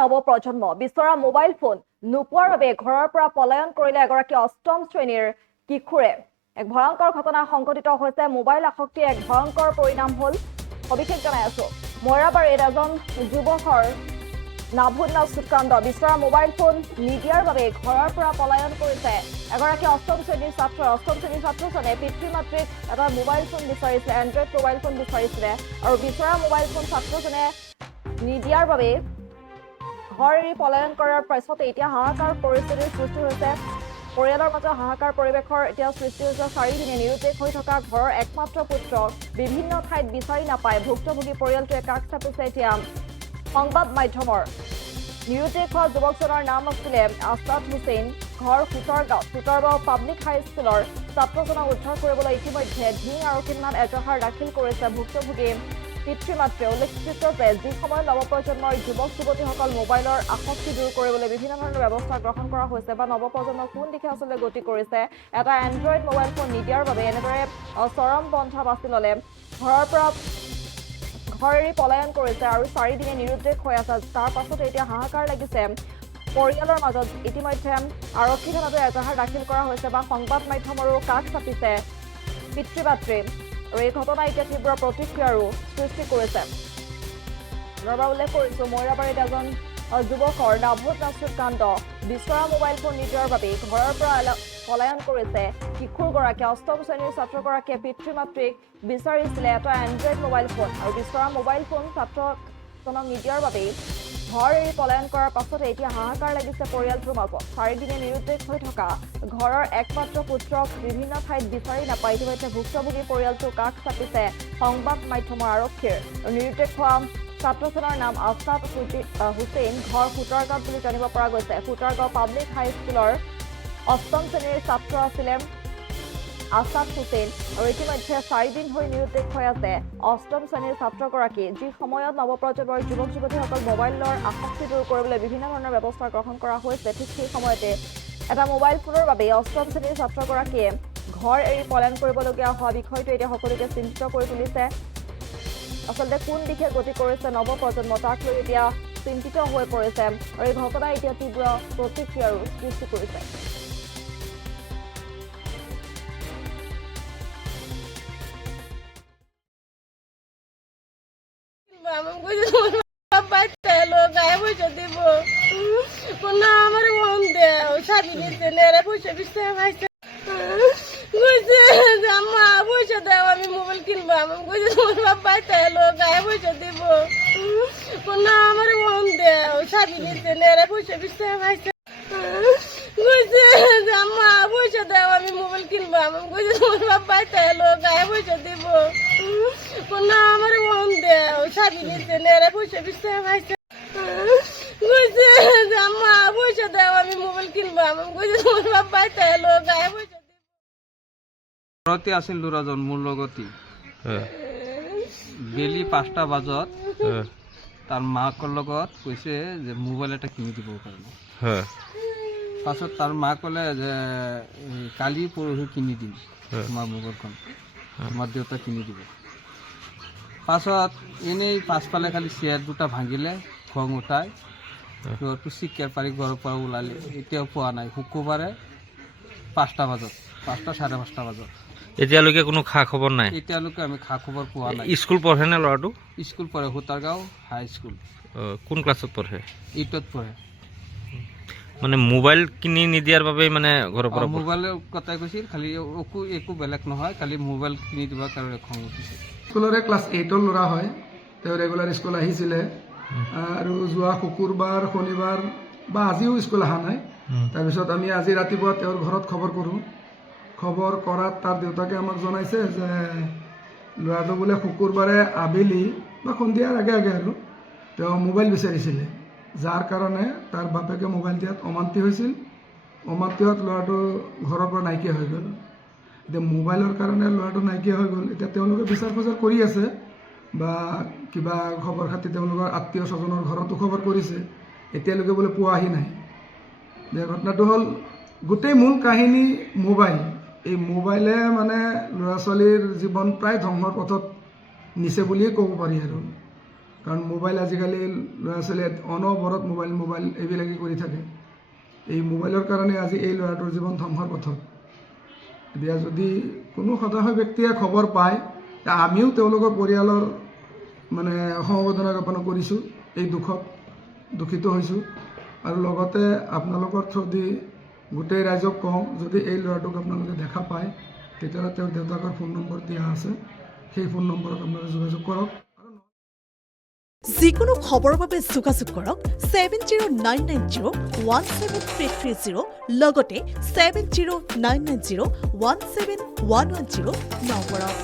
নৱপ্ৰজন্ম বিচৰা mobile phone নোপোৱাৰ বাবে ঘৰৰ পৰা পলায়ন কৰিলে এগৰাকী অষ্টম শ্ৰেণীৰ কিশোৰে এক ভয়ংকৰ ঘটনা সংঘটিত হৈছে মোবাইল আসক্তি এক ভয়ংকৰ পৰিণাম হল অভিষেক জনাই আছো ময়ৰাবাৰীত এজন যুৱকৰ নাভুন্না সুকান্ত বিচৰা মোবাইল ফোন নিদিয়াৰ বাবে ঘৰৰ পৰা পলায়ন কৰিছে এগৰাকী অষ্টম শ্ৰেণীৰ ছাত্ৰজনে পিতৃ মাতৃক এটা মোবাইল ফোন বিচাৰিছে এণ্ড্ৰইড মোবাইল ফোন বিচাৰিছিলে আৰু বিচৰা মোবাইল ফোন ছাত্ৰজনে নিদিয়াৰ বাবে ঘৰ এৰি পলায়ন কৰাৰ পাছতে এতিয়া হাহাকাৰ পৰিস্থিতিৰ সৃষ্টি হৈছে পৰিয়ালৰ মাজত হাহাকাৰ পৰিৱেশৰ এতিয়া সৃষ্টি হৈছে 4 দিনে নিৰুদ্দেশ হৈ থকা ঘৰৰ একমাত্ৰ পুত্ৰক বিভিন্ন ঠাইত বিচাৰি নাপায় ভুক্তভোগী পৰিয়ালটোৱে কাষ চাপিছে এতিয়া সংবাদ মাধ্যমৰ নিৰুদ্দেশ হোৱা যুৱকজনৰ নাম আছিলে আছাদ হুছেইন ঘৰ সুতৰগাঁও পাব্লিক হাইস্কুলৰ ছাত্ৰজনক উদ্ধাৰ কৰিবলৈ ইতিমধ্যে ঢিং আৰক্ষী থানাত এজাহাৰ দাখিল কৰিছে ভুক্তভোগী পিতৃ মাতৃ উল্লেখযোগ্য যে যি সময়ত নৱপ্ৰজন্মৰ যুৱক যুৱতীসকল মোবাইলৰ আসক্তি দূৰ কৰিবলৈ বিভিন্ন ধৰণৰ ব্যৱস্থা গ্ৰহণ কৰা হৈছে বা নৱপ্ৰজন্মৰ কোন দিশে আচলতে গতি কৰিছে এটা এণ্ড্ৰইড মোবাইল ফোন নিদিয়াৰ বাবে এনেদৰে চৰম পন্থা বাছি ল'লে ঘৰৰ পৰা ঘৰ এৰি পলায়ন কৰিছে আৰু 4 দিনে নিৰুদ্দেশ হৈ আছে তাৰ পাছতে এতিয়া হাহাকাৰ লাগিছে পৰিয়ালৰ মাজত ইতিমধ্যে আৰক্ষী থানাতো এজাহাৰ দাখিল কৰা হৈছে বা সংবাদ মাধ্যমৰো কাষ চাপিছে পিতৃ মাতৃ আৰু এই ঘটনা এতিয়া তীব্ৰ প্ৰতিক্ৰিয়াৰো সৃষ্টি কৰিছে উল্লেখ কৰিছো ময়ৰাবাৰীত এজন যুৱকৰ নাভুন্না সুকান্ত বিচৰা মোবাইল ফোন নিদিয়াৰ বাবে ঘৰৰ পৰা পলায়ন কৰিছে কিশোৰগৰাকীয়ে অষ্টম শ্ৰেণীৰ ছাত্ৰগৰাকীয়ে পিতৃ মাতৃক বিচাৰিছিলে এটা এণ্ড্ৰইড মোবাইল ফোন আৰু বিচৰা মোবাইল ফোন ছাত্ৰজনক নিদিয়াৰ বাবে ঘৰ এৰি পলায়ন কৰাৰ পাছতে এতিয়া হাহাকাৰ লাগিছে পৰিয়ালটোৰ মাজত 4 দিনে নিৰুদ্দেশ হৈ থকা ঘৰৰ একমাত্ৰ পুত্ৰক বিভিন্ন ঠাইত বিচাৰি নাপায় ইতিমধ্যে ভুক্তভোগী পৰিয়ালটোৰ কাষ চাপিছে সংবাদ মাধ্যমৰ আৰক্ষীৰ নিৰুদ্দেশ হোৱা ছাত্ৰজনৰ নাম আছাদ হুছেইন ঘৰ সুতৰগাঁৱত বুলি জানিব পৰা গৈছে সুতৰগাঁও পাব্লিক হাইস্কুলৰ অষ্টম শ্ৰেণীৰ ছাত্ৰ আছিলে আছাদ হুছেইন আৰু ইতিমধ্যে 4 দিন হৈ নিৰুদ্দেশ হৈ আছে অষ্টম শ্ৰেণীৰ ছাত্ৰগৰাকী যি সময়ত নৱপ্ৰজন্মৰ যুৱক যুৱতীসকল মোবাইলৰ আসক্তি দূৰ কৰিবলৈ বিভিন্ন ধৰণৰ ব্যৱস্থা গ্ৰহণ কৰা হৈছে ঠিক সেই সময়তে এটা মোবাইল ফোনৰ বাবে অষ্টম শ্ৰেণীৰ ছাত্ৰগৰাকীয়ে ঘৰ এৰি পলায়ন কৰিবলগীয়া হোৱা বিষয়টো এতিয়া সকলোকে চিন্তিত কৰি তুলিছে আচলতে কোন দিশে গতি কৰিছে নৱপ্ৰজন্ম তাক লৈ এতিয়া চিন্তিত হৈ পৰিছে আৰু এই ঘটনাই এতিয়া তীব্ৰ প্ৰতিক্ৰিয়াৰো সৃষ্টি কৰিছে আমি মোবাইল কিনবো গায়ে পয়সা দিব আমার মন দেও সাবি নিতে নেড়ে পয়সা দিচ্ছে ভাইছে আম্মা পয়সা দেও আমি মোবাইল কিনবো তোমার বাবাই তাইলো গায়ে পয়সা দিব আমার মন দেও সাবি নিতে নেড়ে পয়সা দিচ্ছে ভাইছে আম্মা পয়সা দেও আমি মোবাইল কিনবো তোমার বাবাই তাইলো গায়ে পয়সা ঘৰতে আছিল ল'ৰাজন মোৰ লগতে বেলি 5টা বজাত তাৰ মাকৰ লগত কৈছে যে মোবাইল এটা কিনি দিবৰ কাৰণে পাছত তাৰ মা ক'লে যে কালি পৰহি কিনি দিম তোমাৰ মোবাইলখন তোমাৰ দেউতা কিনি দিব পাছত এনেই পাছফালে খালি চেয়াৰ দুটা ভাঙিলে খং উঠাই সিহঁতটো চিকেৰ পাৰি ঘৰৰ পৰা ওলালে এতিয়াও পোৱা নাই শুক্ৰবাৰে 5টা বজাত 5:30 বজাত এতিয়ালৈকে কোনো খা খবৰ নাই এতিয়ালৈকে আমি খা খবৰ পোৱা নাই স্কুল পঢ়ে নে ল'ৰাটো স্কুল পঢ়ে সুতাৰগাঁও হাই স্কুল কোন ক্লাছত পঢ়ে 8ত পঢ়ে মানে মোবাইল কিনি নিদিয়াৰ বাবে মানে ঘৰৰ পৰা মোবাইলৰ কথাই কৈছিল খালি একো বেলেগ নহয় খালি মোবাইল কিনি দিবৰ কাৰণে খং উঠিছে স্কুলৰে ক্লাছ 8ৰ ল'ৰা হয় তেওঁ ৰেগুলাৰ স্কুল আহিছিলে আৰু যোৱা শুকুৰবাৰ শনিবাৰ বা আজিও স্কুল অহা নাই তাৰপিছত আমি আজি ৰাতিপুৱা তেওঁৰ ঘৰত খবৰ কৰোঁ খবৰ কৰাত তাৰ দেউতাকে আমাক জনাইছে যে ল'ৰাটো বোলে শুকুৰবাৰে আবেলি বা সন্ধিয়াৰ আগে আগে আৰু তেওঁ মোবাইল বিচাৰিছিলে যাৰ কাৰণে তাৰ বাপেকে মোবাইল দিয়াত অমান্তি হৈছিল অমান্তি হোৱাত ল'ৰাটো ঘৰৰ পৰা নাইকিয়া হৈ গ'ল এতিয়া মোবাইলৰ কাৰণে ল'ৰাটো নাইকিয়া হৈ গ'ল এতিয়া তেওঁলোকে বিচাৰ খোজাৰ কৰি আছে বা কিবা খবৰ খাতি তেওঁলোকৰ আত্মীয় স্বজনৰ ঘৰতো খবৰ কৰিছে এতিয়ালৈকে বোলে পোৱাহি নাই যে ঘটনাটো হ'ল গোটেই মূল কাহিনী মোবাইল এই মোবাইলে মানে ল'ৰা ছোৱালীৰ জীৱন প্ৰায় ধ্বংসৰ পথত নিছে বুলিয়ে ক'ব পাৰি আৰু কাৰণ মোবাইল আজিকালি ল'ৰা ছোৱালীয়ে অনবৰত মোবাইল এইবিলাকে কৰি থাকে। এই মোবাইলৰ কাৰণে আজি এই ল'ৰাটোৰ জীৱন ধ্বংসৰ পথত। এতিয়া যদি কোনো সদায় ব্যক্তিয়ে খবৰ পায়, আমিও তেওঁলোকৰ পৰিয়ালৰ মানে সমবেদনা জ্ঞাপন কৰিছোঁ, এই দুখিত হৈছোঁ। আৰু লগতে আপোনালোকৰ থ্ৰুদি গোটেই ৰাইজক কওঁ, যদি এই ল'ৰাটোক আপোনালোকে দেখা পায় তেতিয়াহ'লে তেওঁৰ দেউতাকৰ ফোন নম্বৰ দিয়া আছে, সেই ফোন নম্বৰত আপোনালোকে যোগাযোগ কৰক। যিকোনো খবৰৰ বাবে যোগাযোগ কৰক 7099017330 লগতে 7099017110 নম্বৰত।